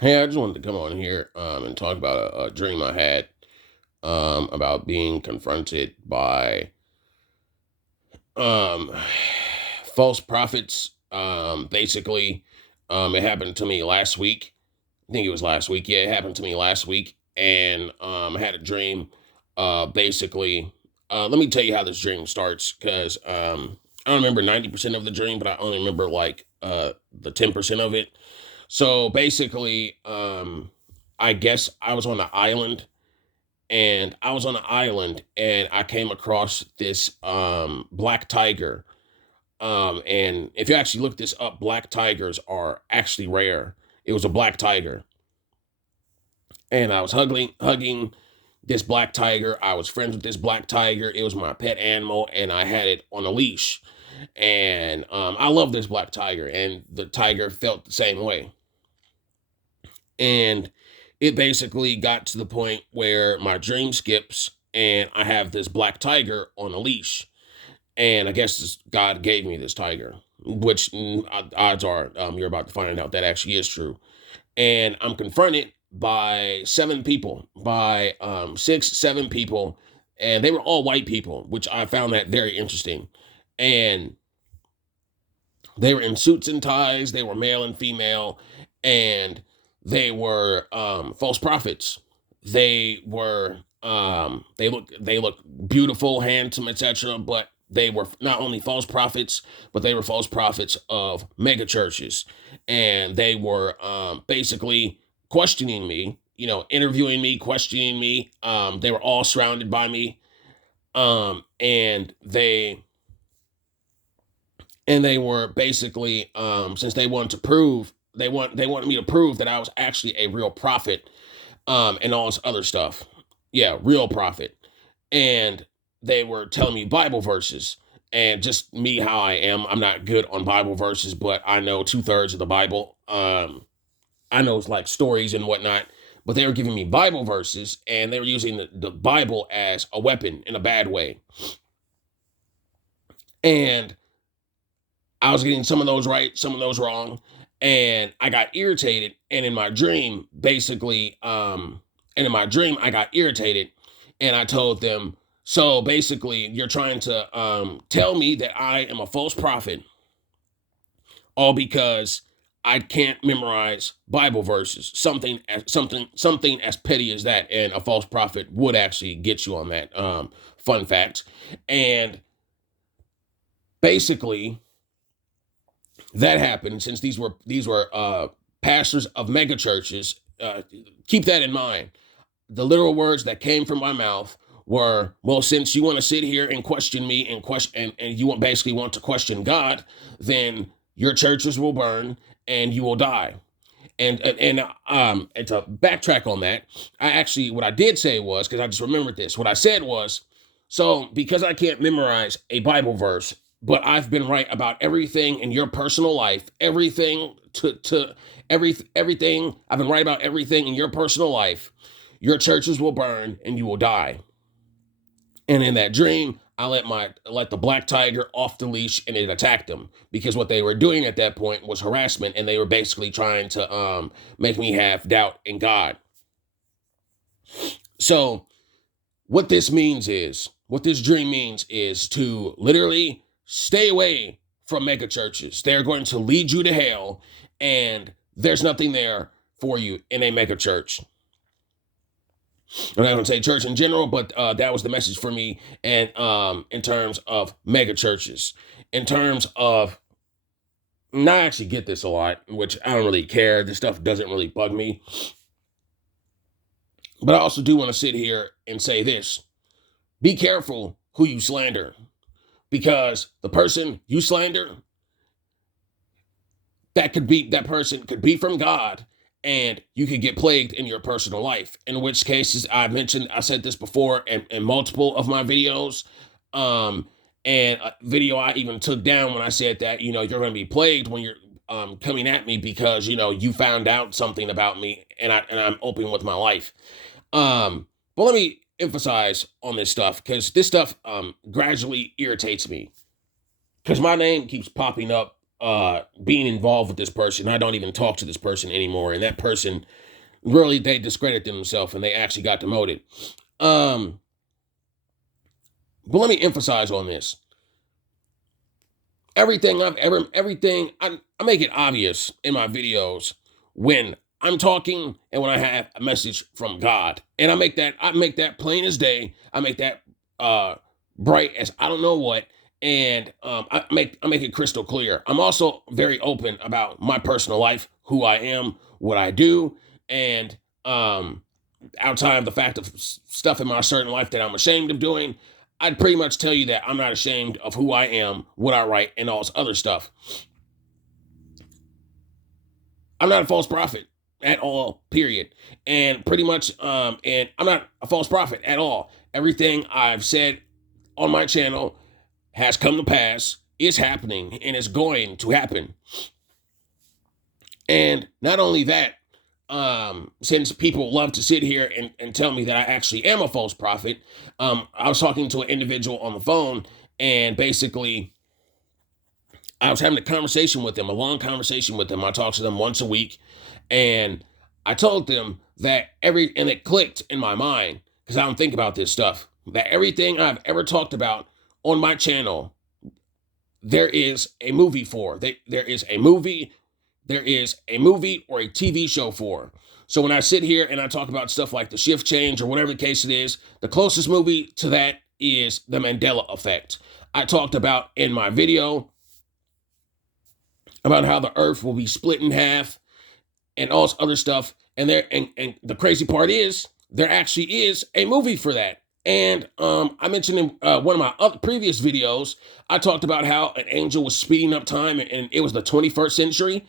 Hey, I just wanted to come on here and talk about a dream I had about being confronted by um, false prophets. Basically, it happened to me last week. I think it was last week. Yeah, it happened to me last week, and I had a dream. Basically, let me tell you how this dream starts because I don't remember 90% of the dream, but I only remember like the 10% of it. So basically, I guess I was on the island, and I came across this black tiger. And if you actually look this up, black tigers are actually rare. It was a black tiger, and I was hugging this black tiger. I was friends with this black tiger. It was my pet animal, and I had it on a leash. And I love this black tiger, and the tiger felt the same way. And it basically got to the point where my dream skips and I have this black tiger on a leash. And I guess God gave me this tiger, which odds are you're about to find out that actually is true. And I'm confronted by seven people, by six, seven people, and they were all white people, which I found that very interesting. And they were in suits and ties, they were male and female, and they were false prophets. They look beautiful, handsome, etc. But they were not only false prophets, but they were false prophets of mega churches, and they were basically questioning me, interviewing me, questioning me. They were all surrounded by me, and they were basically since they wanted to prove they wanted me to prove that I was actually a real prophet, and all this other stuff. Yeah, real prophet. And they were telling me Bible verses, and just me how I am. I'm not good on Bible verses, but I know 2/3 of the Bible. I know it's like stories and whatnot, but they were giving me Bible verses, and they were using the Bible as a weapon in a bad way. And I was getting some of those right, some of those wrong, and I got irritated. And in my dream, I got irritated, and I told them, "So basically, you're trying to tell me that I am a false prophet, all because I can't memorize Bible verses. Something as petty as that, and a false prophet would actually get you on that." Fun fact, and basically that happened since these were pastors of mega churches. Keep that in mind. The literal words that came from my mouth were, "Well, since you want to sit here and question me and you basically want to question God, then your churches will burn and you will die." And to backtrack on that, what I did say was, because I just remembered this, what I said was, "So because I can't memorize a Bible verse, but I've been right about everything in your personal life, everything I've been right about everything in your personal life, your churches will burn and you will die." And in that dream, I let the black tiger off the leash, and it attacked them, because what they were doing at that point was harassment, and they were basically trying to make me have doubt in God. So what this dream means is to literally stay away from mega churches. They're going to lead you to hell, and there's nothing there for you in a mega church. I'm not going to say church in general, but that was the message for me. And in terms of mega churches, in terms of, and I actually get this a lot, which I don't really care. This stuff doesn't really bug me. But I also do want to sit here and say this: be careful who you slander, because the person you slander, that person could be from God, and you could get plagued in your personal life. In which cases, I said this before in multiple of my videos, and a video I even took down when I said that, you're going to be plagued when you're coming at me, because you found out something about me, and I'm open with my life. But let me emphasize on this stuff, because this stuff gradually irritates me, because my name keeps popping up being involved with this person. I don't even talk to this person anymore. And that person really, they discredit themselves and they actually got demoted. But let me emphasize on this. I make it obvious in my videos when I'm talking and when I have a message from God. And I make that plain as day. I make that bright as I don't know what. And I make it crystal clear. I'm also very open about my personal life, who I am, what I do, and outside of the fact of stuff in my certain life that I'm ashamed of doing, I'd pretty much tell you that I'm not ashamed of who I am, what I write, and all this other stuff. I'm not a false prophet at all, period. And pretty much, and I'm not a false prophet at all. Everything I've said on my channel has come to pass, is happening, and is going to happen. And not only that, since people love to sit here and tell me that I actually am a false prophet, I was talking to an individual on the phone, and basically I was having a conversation with them, a long conversation with them. I talk to them once a week, and I told them that and it clicked in my mind, because I don't think about this stuff, that everything I've ever talked about on my channel, there is a movie for. There is a movie or a TV show for. So when I sit here and I talk about stuff like the shift change or whatever the case it is, the closest movie to that is The Mandela Effect. I talked about in my video about how the earth will be split in half and all this other stuff. And the crazy part is there actually is a movie for that. And I mentioned in one of my other previous videos, I talked about how an angel was speeding up time and it was the 21st century.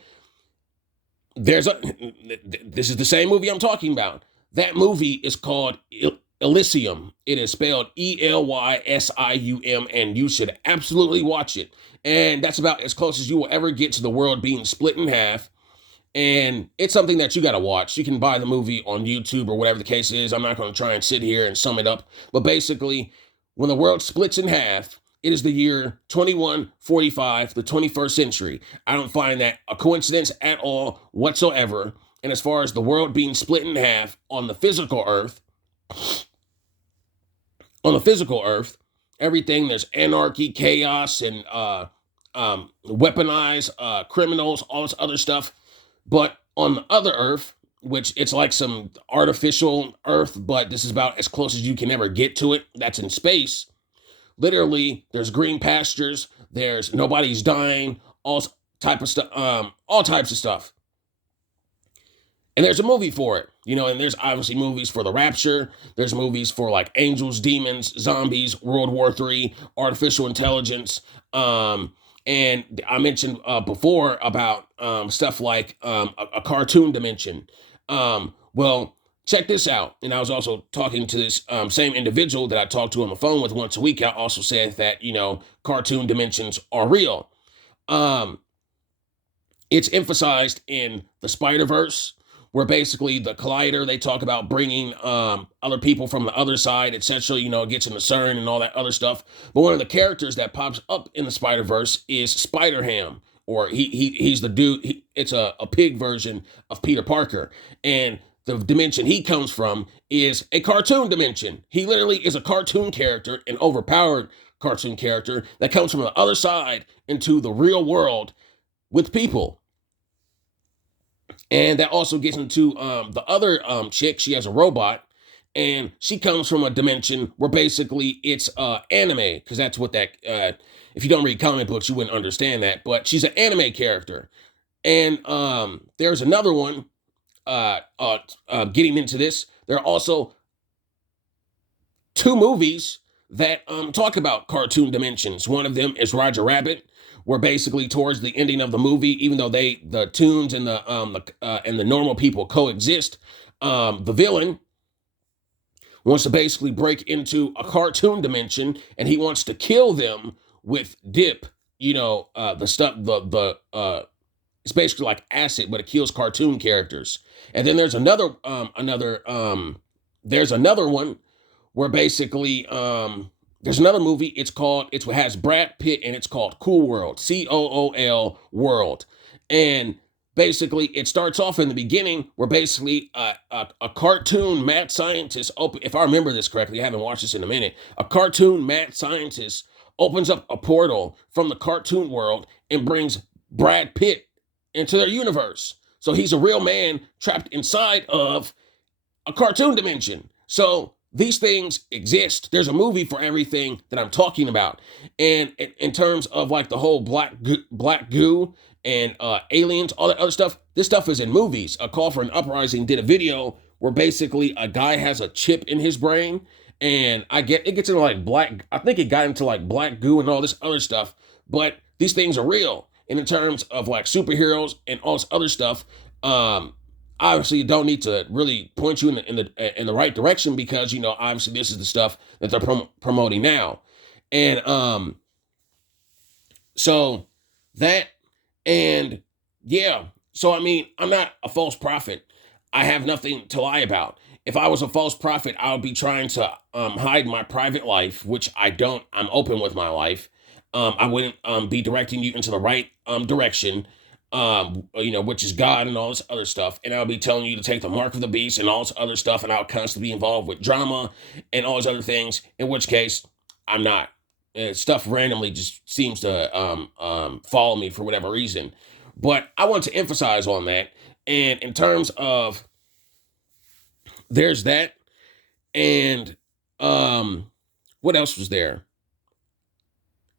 This is the same movie I'm talking about. That movie is called Elysium. It is spelled Elysium, and you should absolutely watch it. And that's about as close as you will ever get to the world being split in half. And it's something that you got to watch. You can buy the movie on YouTube or whatever the case is. I'm not going to try and sit here and sum it up. But basically, when the world splits in half, it is the year 2145, the 21st century. I don't find that a coincidence at all whatsoever. And as far as the world being split in half on the physical earth, everything, there's anarchy, chaos, and weaponized criminals, all this other stuff. But on the other earth, which it's like some artificial earth, but this is about as close as you can ever get to it, that's in space. Literally, there's green pastures, there's nobody's dying, all types of stuff. And there's a movie for it, and there's obviously movies for the rapture. There's movies for like angels, demons, zombies, World War III, artificial intelligence. And I mentioned before about stuff like a cartoon dimension. Well, check this out. And I was also talking to this same individual that I talked to on the phone with once a week. I also said that, cartoon dimensions are real. It's emphasized in the Spider-Verse, where basically the Collider, they talk about bringing other people from the other side, etc. It gets into CERN and all that other stuff. But one of the characters that pops up in the Spider-Verse is Spider-Ham, or he's the dude. It's a pig version of Peter Parker. And the dimension he comes from is a cartoon dimension. He literally is a cartoon character, an overpowered cartoon character that comes from the other side into the real world with people. And that also gets into the other chick. She has a robot, and she comes from a dimension where basically it's anime, because that's what that, if you don't read comic books, you wouldn't understand that. But she's an anime character. And there's another one, getting into this, there are also two movies that talk about cartoon dimensions. One of them is Roger Rabbit, where basically towards the ending of the movie, even though the toons and the normal people coexist, the villain wants to basically break into a cartoon dimension, and he wants to kill them with dip. The stuff, it's basically like acid, but it kills cartoon characters. And then there's another one where basically There's another movie. It has Brad Pitt and it's called Cool World, Cool World, and basically it starts off in the beginning where basically a cartoon mad scientist if I remember this correctly, I haven't watched this in a minute. A cartoon mad scientist opens up a portal from the cartoon world and brings Brad Pitt into their universe. So he's a real man trapped inside of a cartoon dimension. So these things exist. There's a movie for everything that I'm talking about. And in terms of like the whole black goo and aliens, all that other stuff, this stuff is in movies. A Call for an Uprising did a video where basically a guy has a chip in his brain, and it gets into like I think it got into like black goo and all this other stuff. But these things are real. And in terms of like superheroes and all this other stuff, obviously you don't need to really point you in the right direction, because obviously this is the stuff that they're promoting now. And so that, and yeah, so I mean, I'm not a false prophet. I have nothing to lie about. If I was a false prophet, I would be trying to hide my private life, which I don't. I'm open with my life. I wouldn't be directing you into the right direction, which is God and all this other stuff. And I'll be telling you to take the mark of the beast and all this other stuff, and I'll constantly be involved with drama and all these other things, in which case I'm not. Stuff randomly just seems to follow me for whatever reason. But I want to emphasize on that. And in terms of, there's that. And what else was there?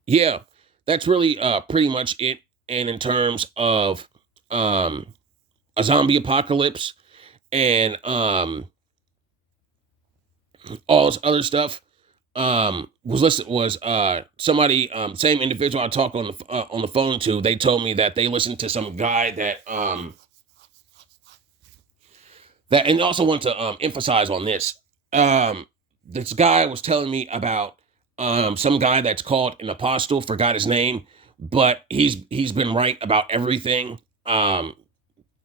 Yeah, that's really pretty much it. And in terms of a zombie apocalypse and all this other stuff, was somebody, same individual I talked on the phone to. They told me that they listened to some guy and also want to emphasize on this. This guy was telling me about some guy that's called an apostle, forgot his name, but he's been right about everything,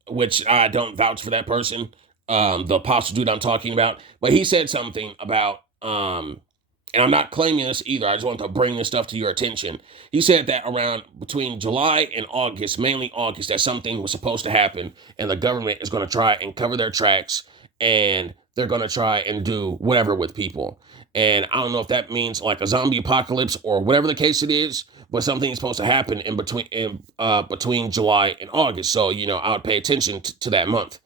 which I don't vouch for that person, the apostle dude I'm talking about. But he said something about, and I'm not claiming this either, I just want to bring this stuff to your attention. He said that around between July and August, mainly August, that something was supposed to happen, and the government is going to try and cover their tracks, and they're going to try and do whatever with people. And I don't know if that means like a zombie apocalypse or whatever the case it is, but something is supposed to happen between July and August. So I would pay attention to that month.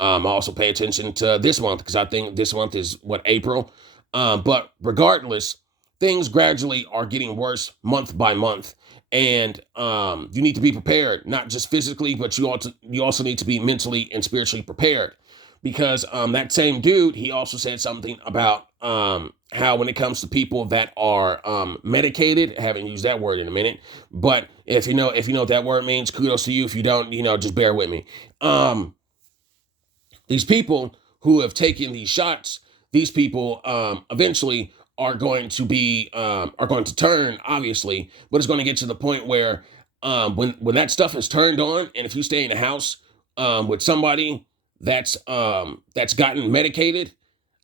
I also pay attention to this month, because I think this month is April. But regardless, things gradually are getting worse month by month, and you need to be prepared, not just physically, but you also need to be mentally and spiritually prepared. Because that same dude, he also said something about how when it comes to people that are medicated, I haven't used that word in a minute, but if you know what that word means, kudos to you. If you don't, just bear with me. These people who have taken these shots, these people eventually are going to turn, obviously, but it's going to get to the point where when that stuff is turned on, and if you stay in a house with somebody that's gotten medicated,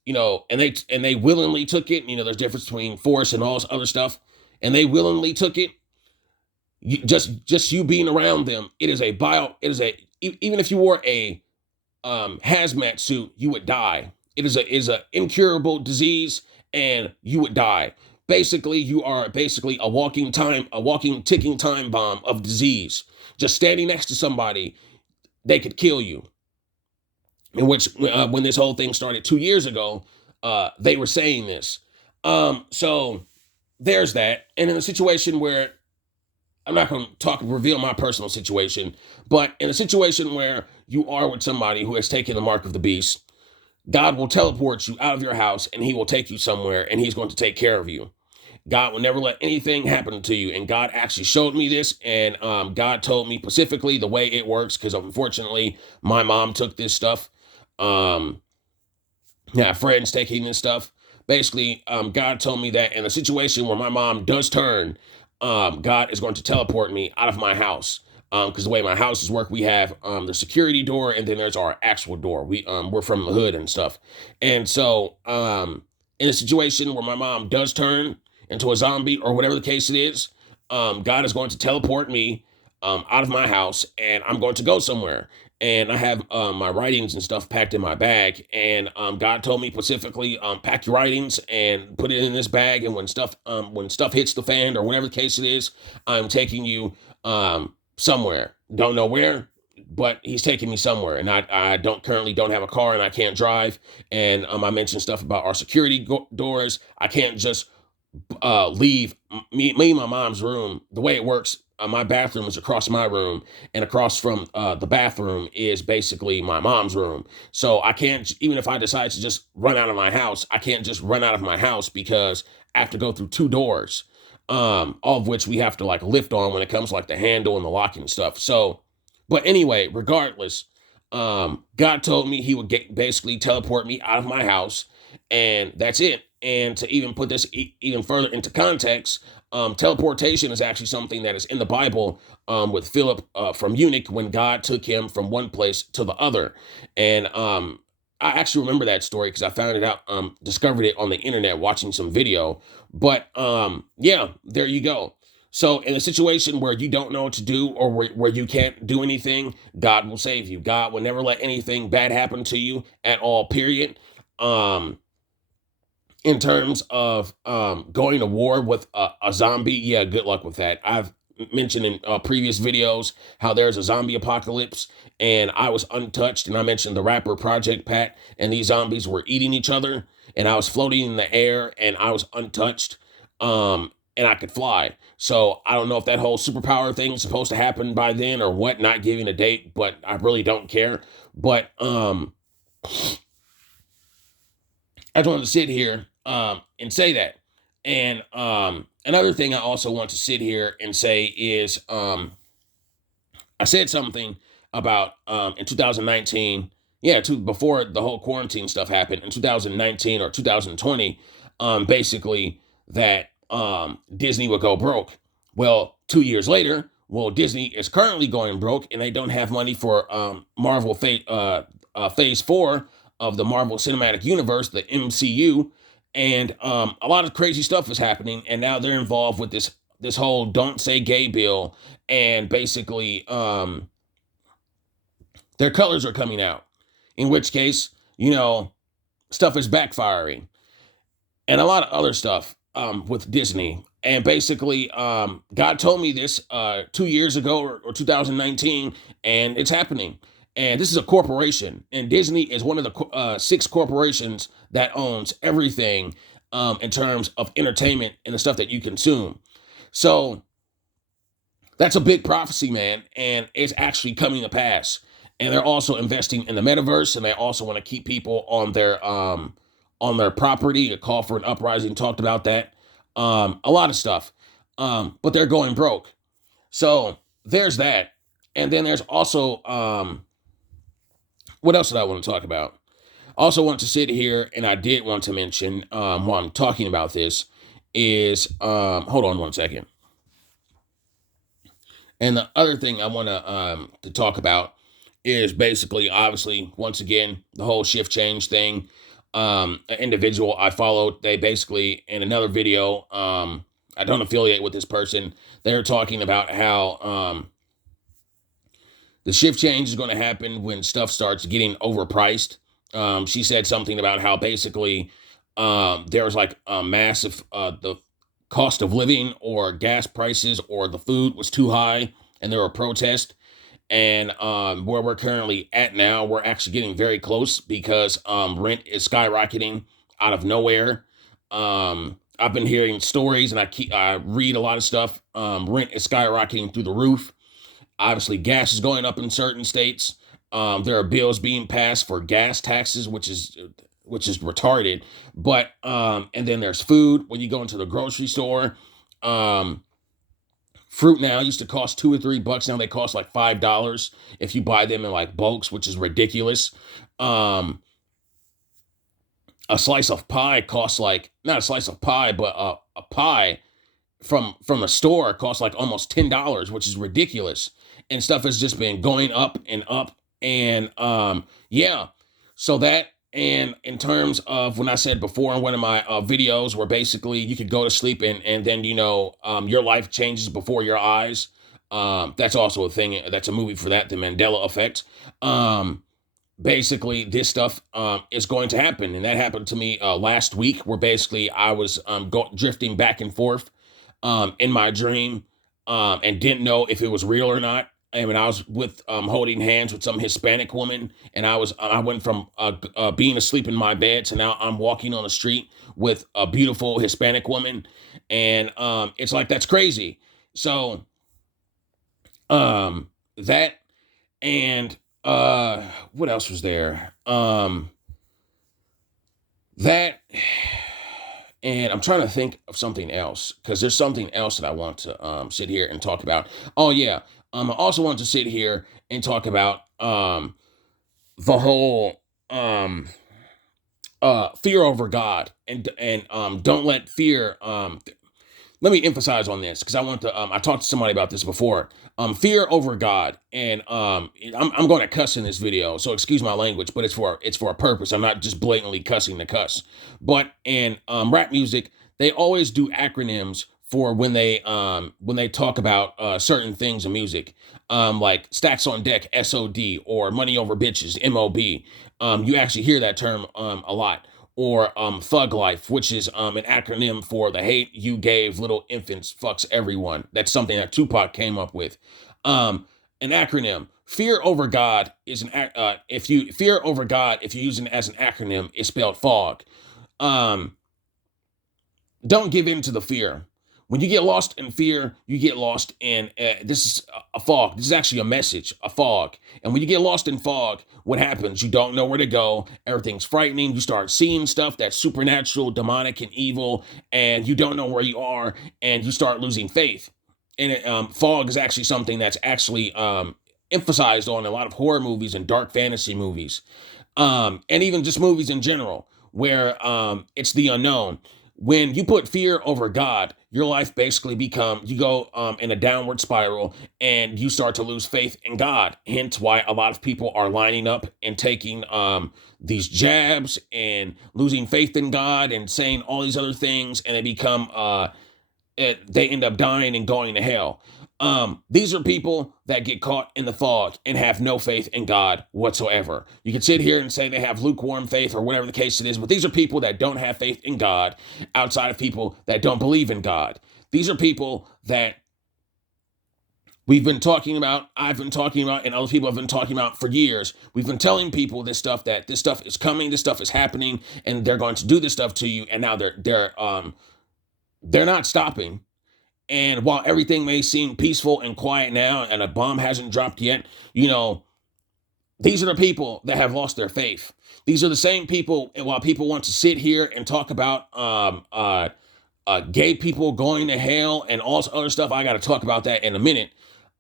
and they willingly took it, there's difference between force and all this other stuff, and they willingly took it, just you being around them, even if you wore a hazmat suit, you would die. It is a incurable disease, and you would die. Basically, you are a walking ticking time bomb of disease. Just standing next to somebody, they could kill you. In which, when this whole thing started 2 years ago, they were saying this. So there's that. And in a situation where, I'm not going to reveal my personal situation, but in a situation where you are with somebody who has taken the mark of the beast, God will teleport you out of your house, and he will take you somewhere, and he's going to take care of you. God will never let anything happen to you. And God actually showed me this, and God told me specifically the way it works, because unfortunately my mom took this stuff. Friends taking this stuff. Basically, God told me that in a situation where my mom does turn, God is going to teleport me out of my house. Because the way my houses work, we have the security door, and then there's our actual door. We're from the hood and stuff. And so in a situation where my mom does turn into a zombie or whatever the case it is, God is going to teleport me out of my house, and I'm going to go somewhere. And I have my writings and stuff packed in my bag. And God told me specifically, pack your writings and put it in this bag. And when stuff hits the fan or whatever the case it is, I'm taking you somewhere. Don't know where, but he's taking me somewhere. And I don't have a car, and I can't drive. And I mentioned stuff about our security doors. I can't just leave me and my mom's room. The way it works, my bathroom is across my room, and across from the bathroom is basically my mom's room. So I can't, even if I decide to just run out of my house, I can't just run out of my house because I have to go through two doors, all of which we have to like lift on when it comes to like the handle and the locking stuff. So, but anyway, regardless, God told me he would basically teleport me out of my house, and that's it. And to even put this even further into context, teleportation is actually something that is in the Bible, with Philip from Eunuch, when God took him from one place to the other. And I actually remember that story because I found it out, discovered it on the internet watching some video. But yeah, there you go. So in a situation where you don't know what to do, or where you can't do anything, God will save you. God will never let anything bad happen to you at all, period. In terms of going to war with a zombie, yeah, good luck with that. I've mentioned in previous videos how there's a zombie apocalypse, and I was untouched. And I mentioned the rapper Project Pat, and these zombies were eating each other, and I was floating in the air, and I was untouched, and I could fly. So I don't know if that whole superpower thing is supposed to happen by then or what. Not giving a date, but I really don't care. But I just wanted to sit here and say that. And another thing I also want to sit here and say is, I said something about in 2019, yeah, before the whole quarantine stuff happened in 2019 or 2020, basically that Disney would go broke. Well, 2 years later, well, Disney is currently going broke, and they don't have money for Marvel Phase 4 of the Marvel Cinematic Universe, the MCU. And a lot of crazy stuff is happening, and now they're involved with this whole "Don't Say Gay" bill, and basically their colors are coming out. In which case, stuff is backfiring, and a lot of other stuff with Disney. And basically, God told me this 2 years ago, or 2019, and it's happening. And this is a corporation, and Disney is one of the 6 corporations that owns everything in terms of entertainment and the stuff that you consume. So that's a big prophecy, man, and it's actually coming to pass. And they're also investing in the metaverse, and they also want to keep people on their property. A call for an uprising talked about that. A lot of stuff, but they're going broke. So there's that, and then there's also what else did I want to talk about? Also want to sit here, and I did want to mention while I'm talking about this is hold on one second. And the other thing I want to talk about is basically, obviously, once again, the whole shift change thing. An individual I followed, they basically, in another video, I don't affiliate with this person, they're talking about how the shift change is going to happen when stuff starts getting overpriced. She said something about how basically there was like a massive, the cost of living or gas prices or the food was too high, and there were protests. And where we're currently at now, we're actually getting very close because rent is skyrocketing out of nowhere. I've been hearing stories, and I read a lot of stuff. Rent is skyrocketing through the roof. Obviously, gas is going up in certain states. There are bills being passed for gas taxes, which is retarded. But and then there's food. When you go into the grocery store, fruit now used to cost $2 or $3. Now they cost like $5 if you buy them in like bulks, which is ridiculous. A slice of pie costs like, not a slice of pie, but a pie from a store costs like almost $10, which is ridiculous. And stuff has just been going up and up. And yeah, so that And in terms of when I said before in one of my videos, where basically you could go to sleep and then your life changes before your eyes. That's also a thing. That's a movie for that, The Mandela Effect. Um, Basically, this stuff is going to happen, and that happened to me last week, where basically I was drifting back and forth in my dream, and didn't know if it was real or not. I mean, I was with holding hands with some Hispanic woman, and I went from being asleep in my bed to now I'm walking on the street with a beautiful Hispanic woman, and it's like that's crazy. So that and what else was there? That and I'm trying to think of something else because there's something else that I want to sit here and talk about. Oh yeah, I also want to sit here and talk about the whole fear over God and don't let fear let me emphasize on this because I want to I talked to somebody about this before. Fear over God, and I'm going to cuss in this video, so excuse my language, but it's for a purpose. I'm not just blatantly cussing to cuss. But in rap music, they always do acronyms for when they talk about certain things in music, like Stacks on Deck (SOD) or Money Over Bitches (MOB). You actually hear that term a lot, or Thug Life, which is an acronym for the hate you gave little infants fucks everyone. That's something that Tupac came up with. An acronym. Fear over God is if you fear over God, if you use it as an acronym, it's spelled fog. Um, don't give in to the fear. When you get lost in fear, you get lost in this is a fog. This is actually a message, a fog. And when you get lost in fog, what happens? You don't know where to go. Everything's frightening. You start seeing stuff that's supernatural, demonic, and evil, and you don't know where you are, and you start losing faith. And fog is actually something that's actually emphasized on a lot of horror movies and dark fantasy movies, and even just movies in general, where it's the unknown. When you put fear over God, your life basically you go in a downward spiral, and you start to lose faith in God. Hence why a lot of people are lining up and taking these jabs and losing faith in God and saying all these other things, and they end up dying and going to hell. These are people that get caught in the fog and have no faith in God whatsoever. You can sit here and say they have lukewarm faith or whatever the case it is, but these are people that don't have faith in God outside of people that don't believe in God. These are people that we've been talking about, I've been talking about, and other people have been talking about for years. We've been telling people that this stuff is coming, this stuff is happening, and they're going to do this stuff to you, and now they're not stopping. And while everything may seem peaceful and quiet now, and a bomb hasn't dropped yet, these are the people that have lost their faith. These are the same people, and while people want to sit here and talk about gay people going to hell and all this other stuff, I got to talk about that in a minute.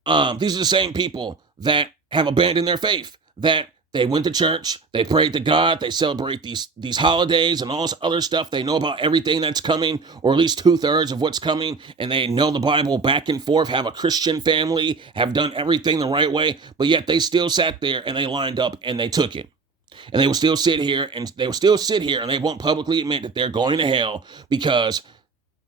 These are the same people that have abandoned their faith, that they went to church, they prayed to God, they celebrate these holidays and all this other stuff. They know about everything that's coming, or at least 2/3 of what's coming, and they know the Bible back and forth, have a Christian family, have done everything the right way, but yet they still sat there and they lined up and they took it. And they will still sit here and they won't publicly admit that they're going to hell because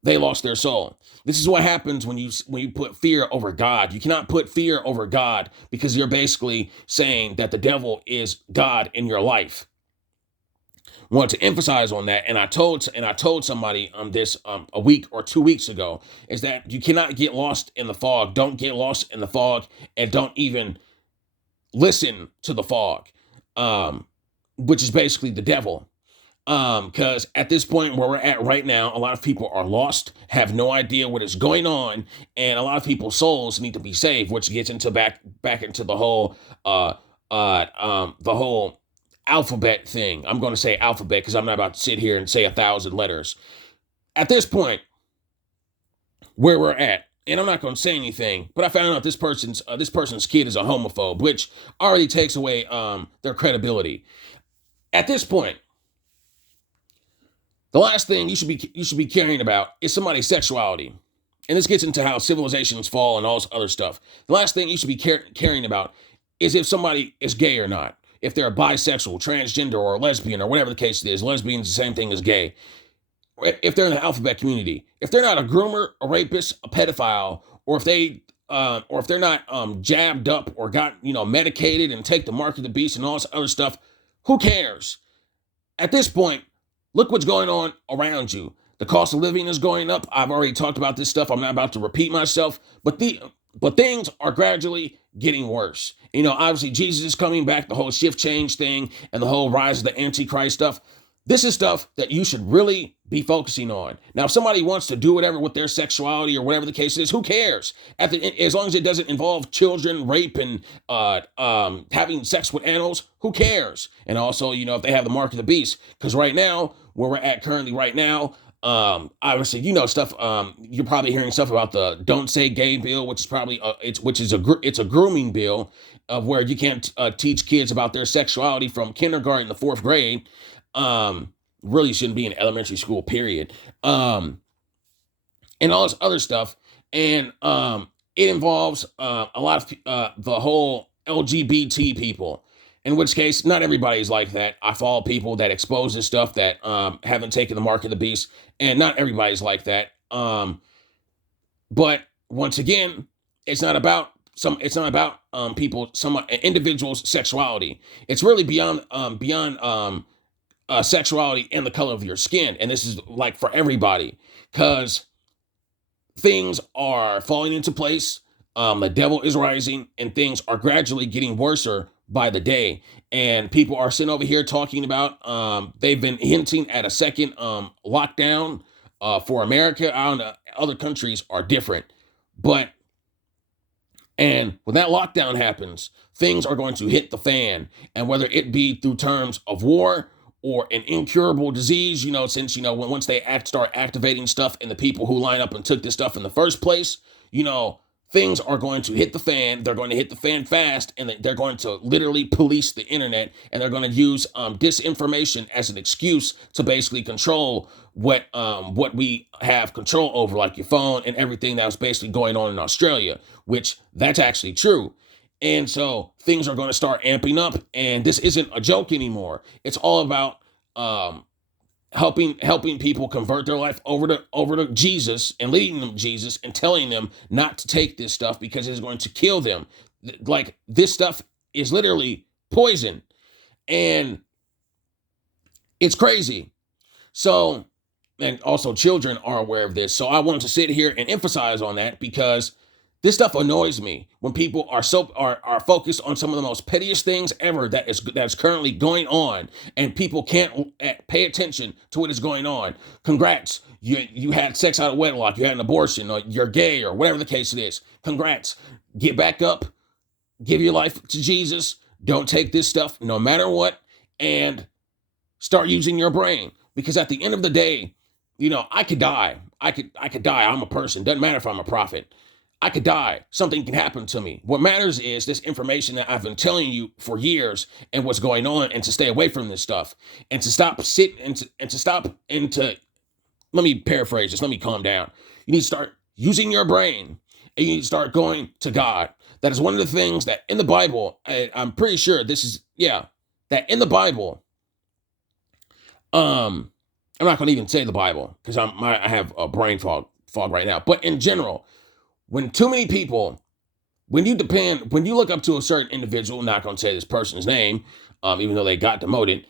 they lost their soul. This is what happens when you put fear over God. You cannot put fear over God because you're basically saying that the devil is God in your life. I want to emphasize on that, and I told somebody this a week or 2 weeks ago, is that you cannot get lost in the fog. Don't get lost in the fog, and don't even listen to the fog, which is basically the devil. Because at this point where we're at right now, a lot of people are lost, have no idea what is going on, and a lot of people's souls need to be saved, which gets into back into the whole alphabet thing. I'm going to say alphabet because I'm not about to sit here and say 1,000 letters. At this point, where we're at, and I'm not going to say anything, but I found out this person's kid is a homophobe, which already takes away their credibility. At this point, the last thing you should be caring about is somebody's sexuality. And this gets into how civilizations fall and all this other stuff. The last thing you should be caring about is if somebody is gay or not. if they're bisexual, transgender, or lesbian, or whatever the case is. Lesbian is the same thing as gay. If they're in the alphabet community, if they're not a groomer, a rapist, a pedophile, or if they're not jabbed up or got medicated and take the mark of the beast and all this other stuff, who cares? At this point, look what's going on around you. The cost of living is going up. I've already talked about this stuff. I'm not about to repeat myself, but things are gradually getting worse. Obviously Jesus is coming back, the whole shift change thing and the whole rise of the Antichrist stuff. This is stuff that you should really be focusing on. Now, if somebody wants to do whatever with their sexuality or whatever the case is, who cares? As long as it doesn't involve children, rape, and having sex with animals, who cares? And also, if they have the mark of the beast, because right now, where we're at currently right now, obviously, stuff. You're probably hearing stuff about the "Don't Say Gay" bill, which is probably it's a grooming bill of where you can't teach kids about their sexuality from kindergarten to fourth grade. Really shouldn't be in elementary school, period. And all this other stuff. And it involves a lot of the whole LGBT people. In which case, not everybody's like that. I follow people that expose this stuff that haven't taken the mark of the beast, and not everybody's like that. But once again, it's not about people, some individuals' sexuality. It's really beyond sexuality and the color of your skin. And this is like for everybody, because things are falling into place. The devil is rising and things are gradually getting worse by the day. And people are sitting over here talking about, they've been hinting at a second lockdown for America. I don't know, other countries are different. And when that lockdown happens, things are going to hit the fan. And whether it be through terms of war or an incurable disease, since, once they start activating stuff in the people who line up and took this stuff in the first place, things are going to hit the fan. They're going to hit the fan fast, and they're going to literally police the internet, and they're going to use disinformation as an excuse to basically control what we have control over, like your phone and everything that was basically going on in Australia, which that's actually true. And so things are going to start amping up, and this isn't a joke anymore. It's all about helping people convert their life over to Jesus and leading them to Jesus and telling them not to take this stuff because it's going to kill them. Like, this stuff is literally poison, and it's crazy. So, and also children are aware of this. So I wanted to sit here and emphasize on that, because this stuff annoys me when people are focused on some of the most pettiest things ever that's currently going on, and people can't pay attention to what is going on. Congrats, you had sex out of wedlock, you had an abortion, or you're gay, or whatever the case it is. Congrats, get back up, give your life to Jesus. Don't take this stuff, no matter what, and start using your brain. Because at the end of the day, I could die. I could die. I'm a person. Doesn't matter if I'm a prophet. I could die. Something can happen to me. What matters is this information that I've been telling you for years and what's going on, and to stay away from this stuff, and to stop let me paraphrase this. Let me calm down. You need to start using your brain, and you need to start going to God. That is one of the things that in the Bible, I'm pretty sure that in the Bible, I'm not going to even say the Bible because I have a brain fog right now. But in general, when too many people, when you look up to a certain individual, I'm not going to say this person's name, even though they got demoted.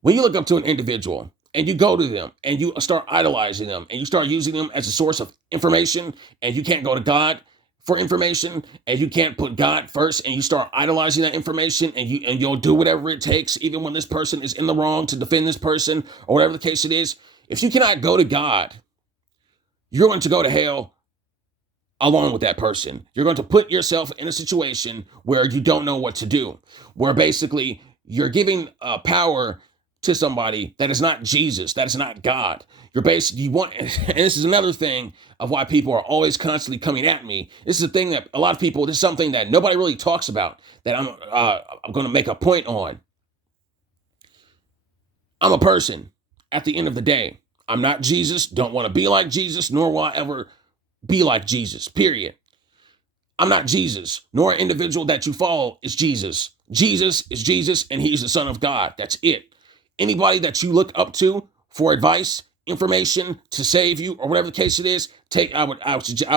When you look up to an individual and you go to them and you start idolizing them and you start using them as a source of information, and you can't go to God for information, and you can't put God first, and you start idolizing that information, and you'll do whatever it takes, even when this person is in the wrong, to defend this person, or whatever the case it is. If you cannot go to God, you're going to go to hell along with that person. You're going to put yourself in a situation where you don't know what to do, where basically you're giving power to somebody that is not Jesus, that is not God. And this is another thing of why people are always constantly coming at me. This is a thing that a lot of people, this is something that nobody really talks about, that I'm going to make a point on. I'm a person at the end of the day. I'm not Jesus, don't want to be like Jesus, nor will I ever be like Jesus, period. I'm not Jesus, nor an individual that you follow is Jesus. Jesus is Jesus and he's the Son of God. That's it. Anybody that you look up to for advice, information to save you, or whatever the case it is, I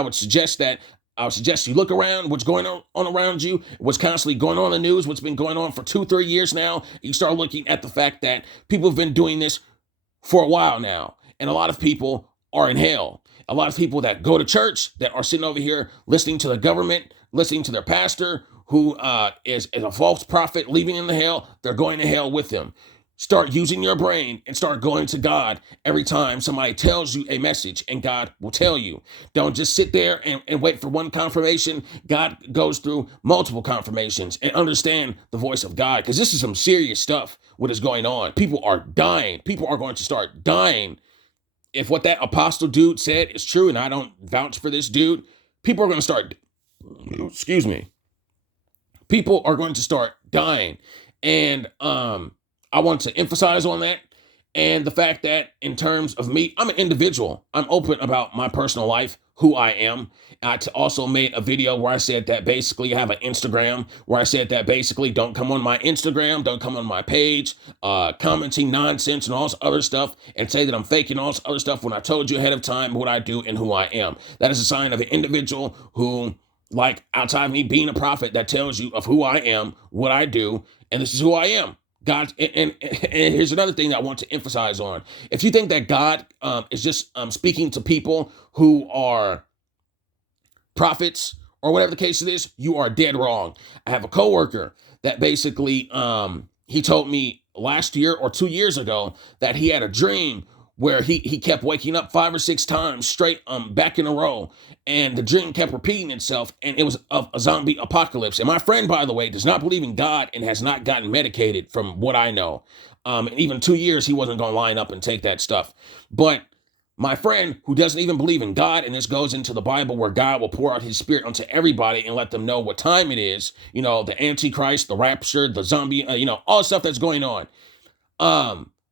would suggest that I would suggest you look around what's going on around you, what's constantly going on in the news, what's been going on for 2-3 years now. You start looking at the fact that people have been doing this for a while now, and a lot of people are in hell. A lot of people that go to church that are sitting over here listening to the government, listening to their pastor, who is a false prophet leaving in the hell, they're going to hell with him. Start using your brain and start going to God every time somebody tells you a message, and God will tell you. Don't just sit there and wait for one confirmation. God goes through multiple confirmations, and understand the voice of God, because this is some serious stuff, what is going on. People are dying. People are going to start dying. If what that apostle dude said is true, and I don't vouch for this dude, people are going to start, excuse me, people are going to start dying. And I want to emphasize on that. And the fact that in terms of me, I'm an individual. I'm open about my personal life, who I am. I also made a video where I said that basically I have an Instagram where I said that basically don't come on my Instagram, don't come on my page, commenting nonsense and all this other stuff and say that I'm faking all this other stuff when I told you ahead of time what I do and who I am. That is a sign of an individual who, like, outside of me being a prophet, that tells you of who I am, what I do, and this is who I am. God, and here's another thing I want to emphasize on. If you think that God is just speaking to people who are prophets or whatever the case it is, you are dead wrong. I have a coworker that basically he told me last year or 2 years ago that he had a dream where he kept waking up 5 or 6 times straight back in a row, and the dream kept repeating itself, and it was of a zombie apocalypse. And my friend, by the way, does not believe in God and has not gotten medicated from what I know. And even 2 years he wasn't going to line up and take that stuff. But my friend, who doesn't even believe in God, and this goes into the Bible where God will pour out his spirit onto everybody and let them know what time it is, the Antichrist, the rapture, the zombie, all the stuff that's going on.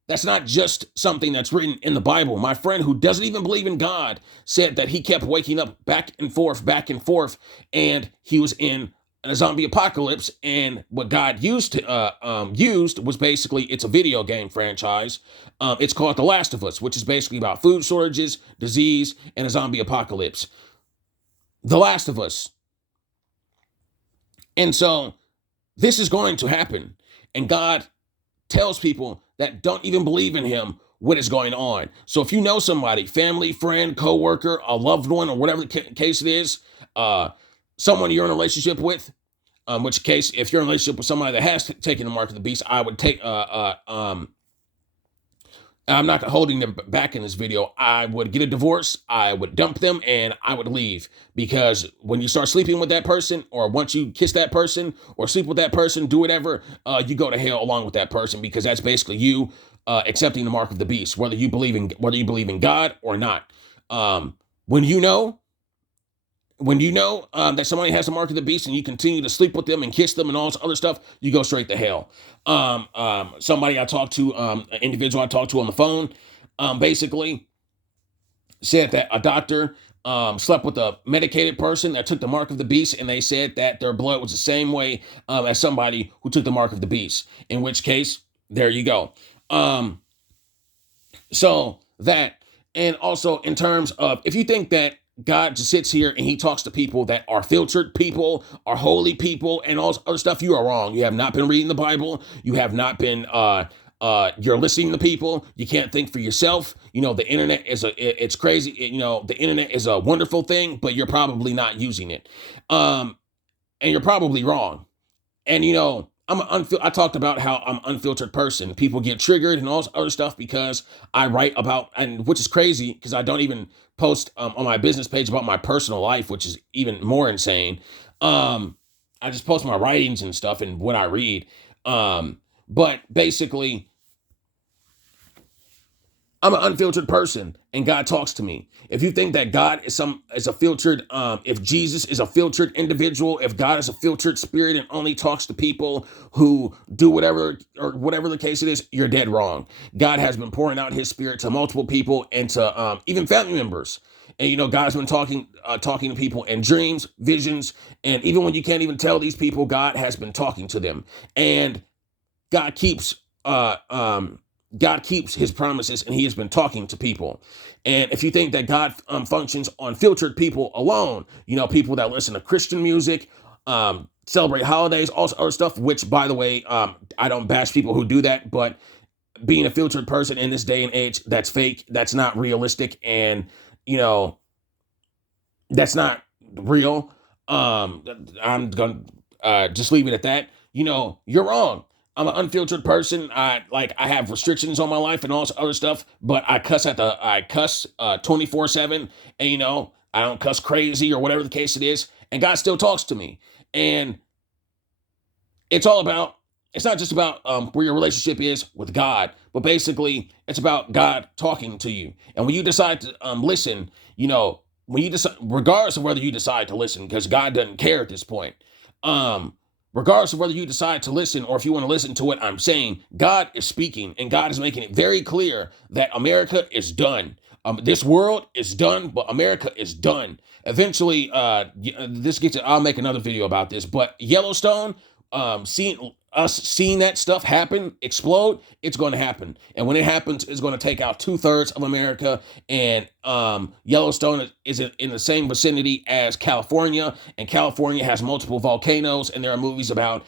That's not just something that's written in the Bible. My friend, who doesn't even believe in God, said that he kept waking up back and forth, and he was in a zombie apocalypse. And what God used was basically, it's a video game franchise. It's called The Last of Us, which is basically about food shortages, disease, and a zombie apocalypse. The Last of Us. And so this is going to happen. And God tells people that don't even believe in him what is going on. So if you know somebody, family, friend, coworker, a loved one, or whatever the case it is, someone you're in a relationship with, which case, if you're in a relationship with somebody that has taken the mark of the beast, I would take, I'm not holding them back in this video. I would get a divorce, I would dump them, and I would leave. Because when you start sleeping with that person, or once you kiss that person, or sleep with that person, do whatever, you go to hell along with that person, because that's basically you accepting the mark of the beast, whether you believe in God or not. When you know that somebody has the mark of the beast, and you continue to sleep with them and kiss them and all this other stuff, you go straight to hell. Somebody I talked to, an individual I talked to on the phone, basically said that a doctor slept with a medicated person that took the mark of the beast, and they said that their blood was the same way as somebody who took the mark of the beast. In which case, there you go. So that, and also in terms of, if you think that God just sits here and he talks to people that are filtered people, are holy people, and all this other stuff, you are wrong. You have not been reading the Bible. You have not been, you're listening to people. You can't think for yourself. The internet it's crazy. The internet is a wonderful thing, but you're probably not using it. And you're probably wrong. And, I talked about how I'm an unfiltered person. People get triggered and all this other stuff because I write about, and which is crazy because I don't even post on my business page about my personal life, which is even more insane. I just post my writings and stuff and what I read. But basically, I'm an unfiltered person, and God talks to me. If you think that God is a filtered, if Jesus is a filtered individual, if God is a filtered spirit and only talks to people who do whatever or whatever the case it is, you're dead wrong. God has been pouring out his spirit to multiple people and to even family members. And God's been talking to people in dreams, visions, and even when you can't even tell these people, God has been talking to them. And God keeps uh um God keeps his promises, and he has been talking to people. And if you think that God functions on filtered people alone, people that listen to Christian music, celebrate holidays, all other stuff, which, by the way, I don't bash people who do that, but being a filtered person in this day and age, that's fake, that's not realistic, and you know that's not real. I'm gonna just leave it at that. You're wrong. I'm an unfiltered person. I have restrictions on my life and all this other stuff, but I cuss 24/7, and I don't cuss crazy or whatever the case it is, and God still talks to me. And it's all about, it's not just about where your relationship is with God, but basically it's about God talking to you. And when you decide to listen, when you decide, regardless of whether you decide to listen, because God doesn't care at this point, um, regardless of whether you decide to listen or if you want to listen to what I'm saying, God is speaking, and God is making it very clear that America is done. This world is done, but America is done. Eventually, I'll make another video about this, but Yellowstone, seeing that stuff happen, explode, it's going to happen. And when it happens, it's going to take out 2/3 of America. And Yellowstone is in the same vicinity as California, and California has multiple volcanoes. And there are movies about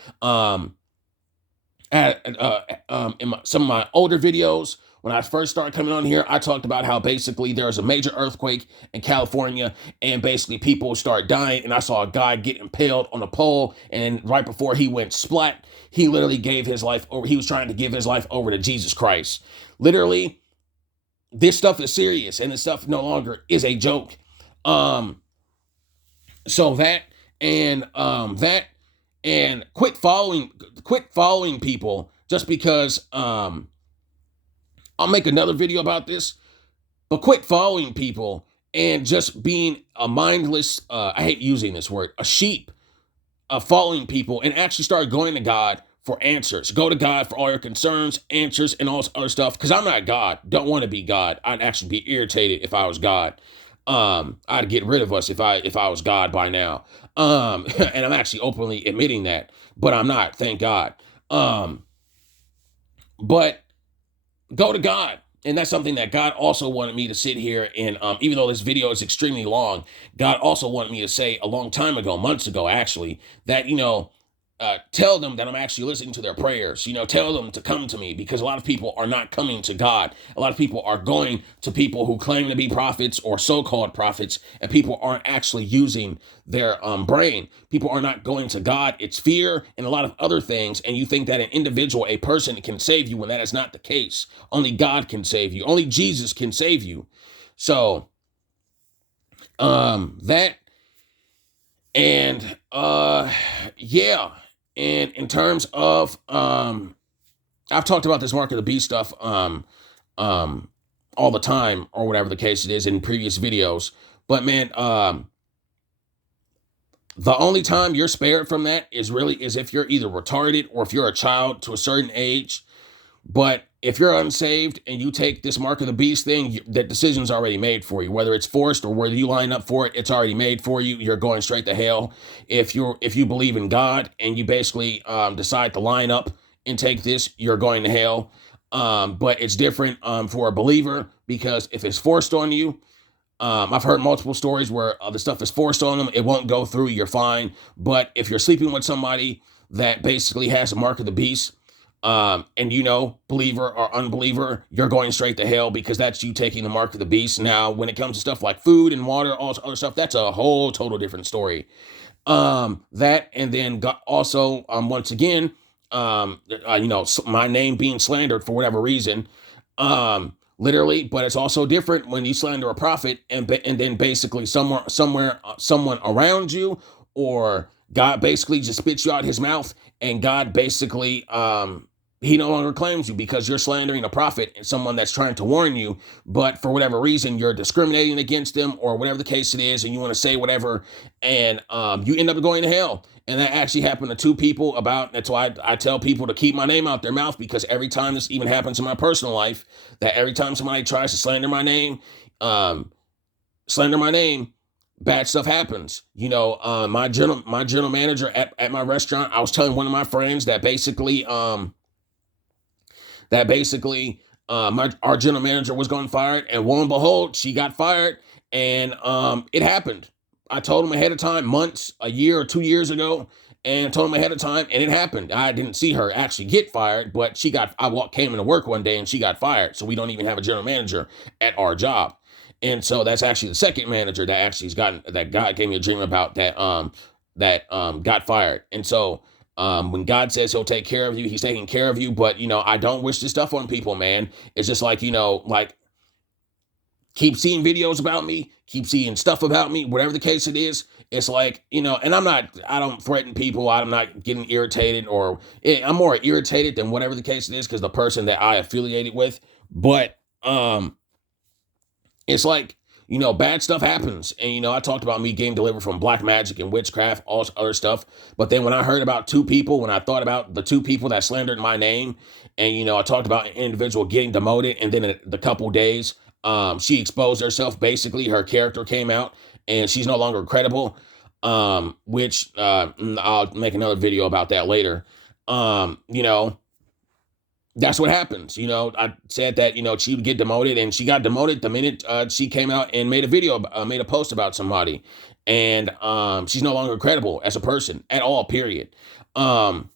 in some of my older videos. When I first started coming on here, I talked about how basically there was a major earthquake in California, and basically people start dying. And I saw a guy get impaled on a pole, and right before he went splat, he literally gave his life over. He was trying to give his life over to Jesus Christ. Literally, this stuff is serious, and this stuff no longer is a joke. So that and quit following people just because I'll make another video about this, but quit following people and just being a mindless, I hate using this word, a sheep of following people, and actually start going to God for answers. Go to God for all your concerns, answers, and all this other stuff. Because I'm not God. Don't want to be God. I'd actually be irritated if I was God. I'd get rid of us if I was God by now. And I'm actually openly admitting that, but I'm not. Thank God. But go to God. And that's something that God also wanted me to sit here and even though this video is extremely long, God also wanted me to say a long time ago, months ago actually, that tell them that I'm actually listening to their prayers. Tell them to come to me, because a lot of people are not coming to God. A lot of people are going to people who claim to be prophets or so-called prophets, and people aren't actually using their brain. People are not going to God. It's fear and a lot of other things, and you think that an individual, a person, can save you when that is not the case. Only God can save you. Only Jesus can save you. So that and yeah. And in terms of, I've talked about this Mark of the Beast stuff all the time, or whatever the case it is, in previous videos. But man, the only time you're spared from that is if you're either retarded or if you're a child to a certain age. But if you're unsaved and you take this Mark of the Beast thing, that decision's already made for you. Whether it's forced or whether you line up for it, it's already made for you. You're going straight to hell. If you believe in God and you basically decide to line up and take this, you're going to hell. But it's different for a believer, because if it's forced on you, I've heard multiple stories where the stuff is forced on them. It won't go through. You're fine. But if you're sleeping with somebody that basically has a Mark of the Beast, and believer or unbeliever, you're going straight to hell, because that's you taking the Mark of the Beast. Now, when it comes to stuff like food and water, all this other stuff, that's a whole total different story. That, and then also, once again, my name being slandered for whatever reason, literally, but it's also different when you slander a prophet and then basically someone around you, or God basically just spits you out his mouth, and God basically, he no longer claims you because you're slandering a prophet and someone that's trying to warn you, but for whatever reason, you're discriminating against them or whatever the case it is, and you want to say whatever, and you end up going to hell. And that actually happened to two people. That's why I tell people to keep my name out their mouth, because every time this even happens in my personal life, that every time somebody tries to slander my name, slander my name, bad stuff happens. My general manager at my restaurant, I was telling one of my friends that basically our general manager was going fired, and lo and behold, she got fired, and it happened. I told him ahead of time, months, a year or 2 years ago, and told him ahead of time, and it happened. I didn't see her actually get fired, but she got. Came into work one day and she got fired. So we don't even have a general manager at our job, and so that's actually the second manager that actually has gotten that God gave me a dream about that got fired, and so when God says he'll take care of you, he's taking care of you. But I don't wish this stuff on people, man. It's just like, like keep seeing videos about me, keep seeing stuff about me, whatever the case it is. It's like, and I don't threaten people. I'm not getting irritated I'm more irritated than whatever the case it is because the person that I affiliated with. But it's like, bad stuff happens. And, I talked about me getting delivered from black magic and witchcraft, all this other stuff. But then when I heard about two people, when I thought about the two people that slandered my name, and, I talked about an individual getting demoted, and then in the couple days, she exposed herself. Basically, her character came out, and she's no longer credible, which I'll make another video about that later. Um, you know, that's what happens. I said that, she would get demoted, and she got demoted the minute she came out and made a video, made a post about somebody. And she's no longer credible as a person at all, period. Um,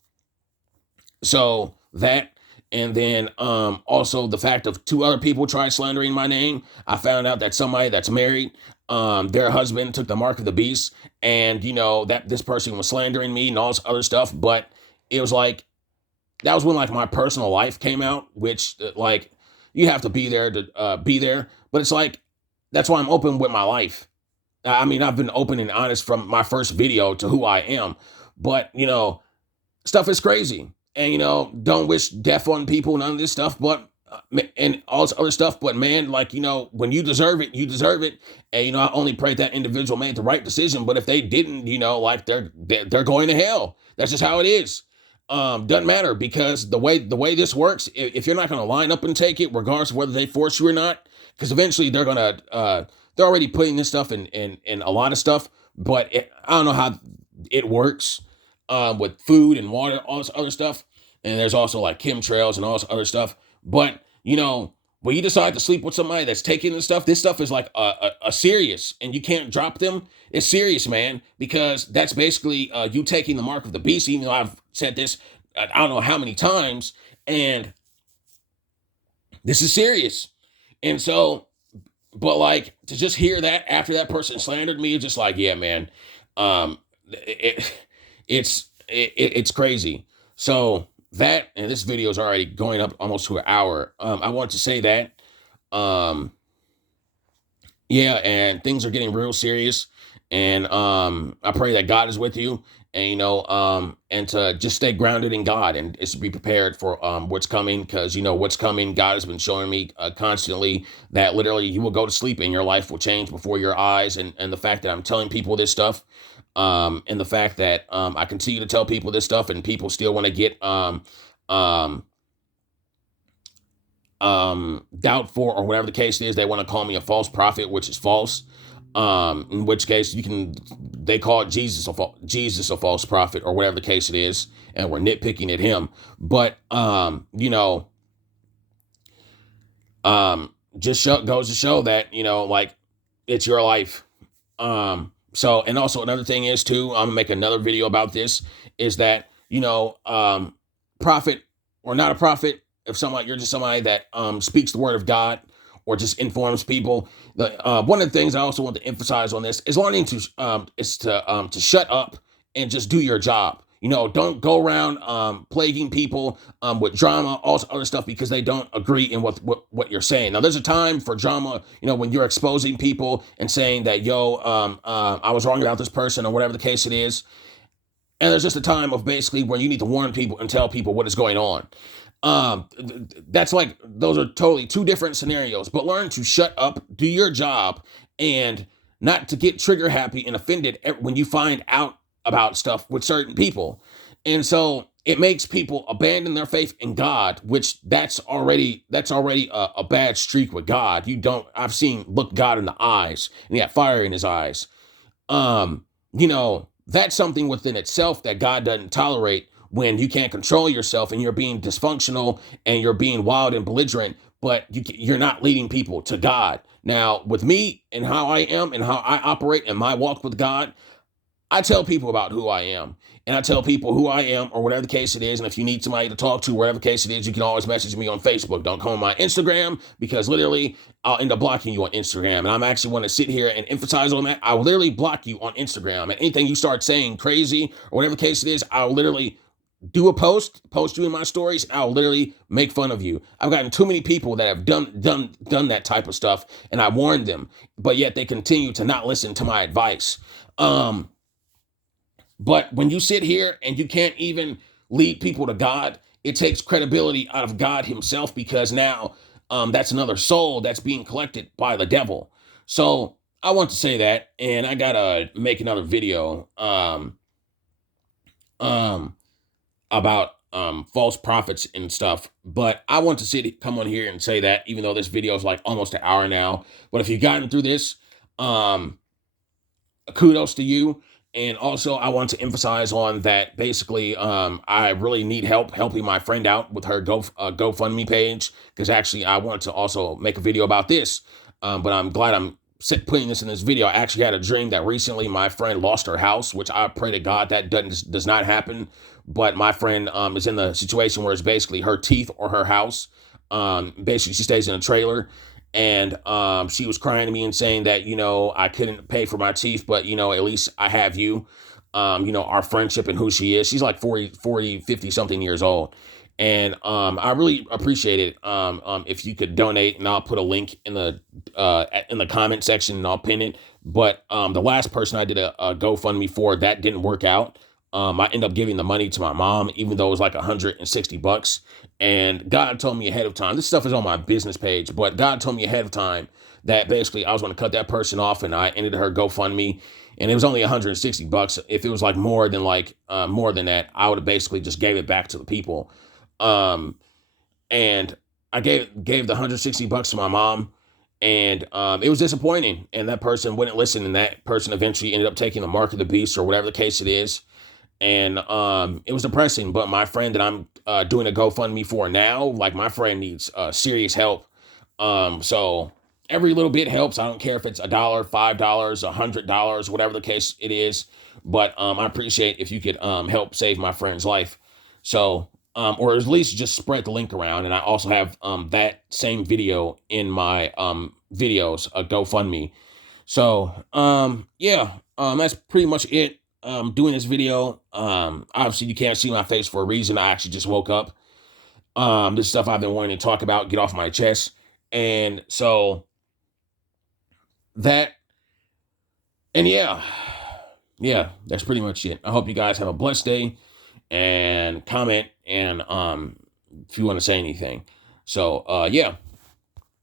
so that, and then also the fact of two other people tried slandering my name. I found out that somebody that's married, their husband took the mark of the beast, and, that this person was slandering me and all this other stuff. But it was like, that was when like my personal life came out, which like you have to be there to be there. But it's like that's why I'm open with my life. I mean, I've been open and honest from my first video to who I am. But stuff is crazy, and don't wish death on people, none of this stuff. But and all this other stuff. But man, like when you deserve it, you deserve it. And I only pray that individual made the right decision. But if they didn't, like they're going to hell. That's just how it is. Doesn't matter because the way this works, if you're not going to line up and take it, regardless of whether they force you or not, because eventually they're already putting this stuff in a lot of stuff. But I don't know how it works with food and water, all this other stuff, and there's also like chemtrails and all this other stuff. But when you decide to sleep with somebody that's taking this stuff is like a serious, and you can't drop them. It's serious, man, because that's basically you taking the mark of the beast. Even though I've said this, I don't know how many times, and this is serious. And so, but like to just hear that after that person slandered me, just like, yeah, man, it, it's crazy. So that, and this video is already going up almost to an hour. I want to say that, um, yeah, and things are getting real serious, and I pray that God is with you, and and to just stay grounded in God, and just be prepared for what's coming, because what's coming. God has been showing me constantly that literally you will go to sleep and your life will change before your eyes, and the fact that I'm telling people this stuff, and the fact that I continue to tell people this stuff, and people still want to get um doubtful or whatever the case is. They want to call me a false prophet, which is false. In which case they call it Jesus a false prophet, or whatever the case it is, and we're nitpicking at him. But goes to show that like it's your life. So, and also another thing is too, I'm gonna make another video about this, is that prophet or not a prophet, if somebody, you're just somebody that speaks the word of God or just informs people. One of the things I also want to emphasize on this is learning to shut up and just do your job. Don't go around plaguing people with drama, all this other stuff, because they don't agree in what you're saying. Now, there's a time for drama, when you're exposing people and saying that, I was wrong about this person, or whatever the case it is. And there's just a time of basically where you need to warn people and tell people what is going on. That's like, those are totally two different scenarios. But learn to shut up, do your job, and not to get trigger happy and offended when you find out about stuff with certain people. And so it makes people abandon their faith in God, which that's already a bad streak with God. I've seen look God in the eyes and he had fire in his eyes. That's something within itself that God doesn't tolerate when you can't control yourself and you're being dysfunctional and you're being wild and belligerent, but you're not leading people to God. Now, with me and how I am and how I operate in my walk with God, I tell people about who I am, and I tell people who I am, or whatever the case it is. And if you need somebody to talk to, whatever the case it is, you can always message me on Facebook. Don't come on my Instagram, because literally I'll end up blocking you on Instagram. And I'm actually want to sit here and emphasize on that. I will literally block you on Instagram. And anything you start saying crazy or whatever the case it is, I'll literally do a post you in my stories. I'll literally make fun of you. I've gotten too many people that have done that type of stuff, and I warned them, but yet they continue to not listen to my advice. But when you sit here and you can't even lead people to God, it takes credibility out of God himself, because now that's another soul that's being collected by the devil. So I want to say that, and I gotta make another video about false prophets and stuff. But I want to come on here and say that, even though this video is like almost an hour now. But if you've gotten through this, kudos to you. And also, I want to emphasize on that basically, I really need help helping my friend out with her GoFundMe page, because actually I want to also make a video about this. But I'm glad I'm putting this in this video. I actually had a dream that recently my friend lost her house, which I pray to God that does not happen. But my friend is in the situation where it's basically her teeth or her house. Basically, she stays in a trailer. And she was crying to me and saying that, I couldn't pay for my teeth, but, at least I have you, our friendship and who she is. She's like 40, 50 something years old. And I really appreciate it if you could donate, and I'll put a link in the comment section and I'll pin it. But the last person I did a GoFundMe for, that didn't work out. I ended up giving the money to my mom, even though it was like $160. And God told me ahead of time, this stuff is on my business page, but God told me ahead of time that basically I was going to cut that person off, and I ended her GoFundMe, and it was only $160. If it was like more than that, I would have basically just gave it back to the people. And I gave the $160 to my mom, and it was disappointing, and that person wouldn't listen, and that person eventually ended up taking the mark of the beast or whatever the case it is. And it was depressing. But my friend that I'm doing a GoFundMe for now, like, my friend needs serious help. So every little bit helps. I don't care if it's $1, $5, $100, whatever the case it is. But I appreciate if you could help save my friend's life. So, or at least just spread the link around. And I also have that same video in my videos, a GoFundMe. So that's pretty much it. Doing this video. Obviously you can't see my face for a reason. I actually just woke up. This stuff I've been wanting to talk about, get off my chest. And so that's pretty much it. I hope you guys have a blessed day, and comment and if you want to say anything. So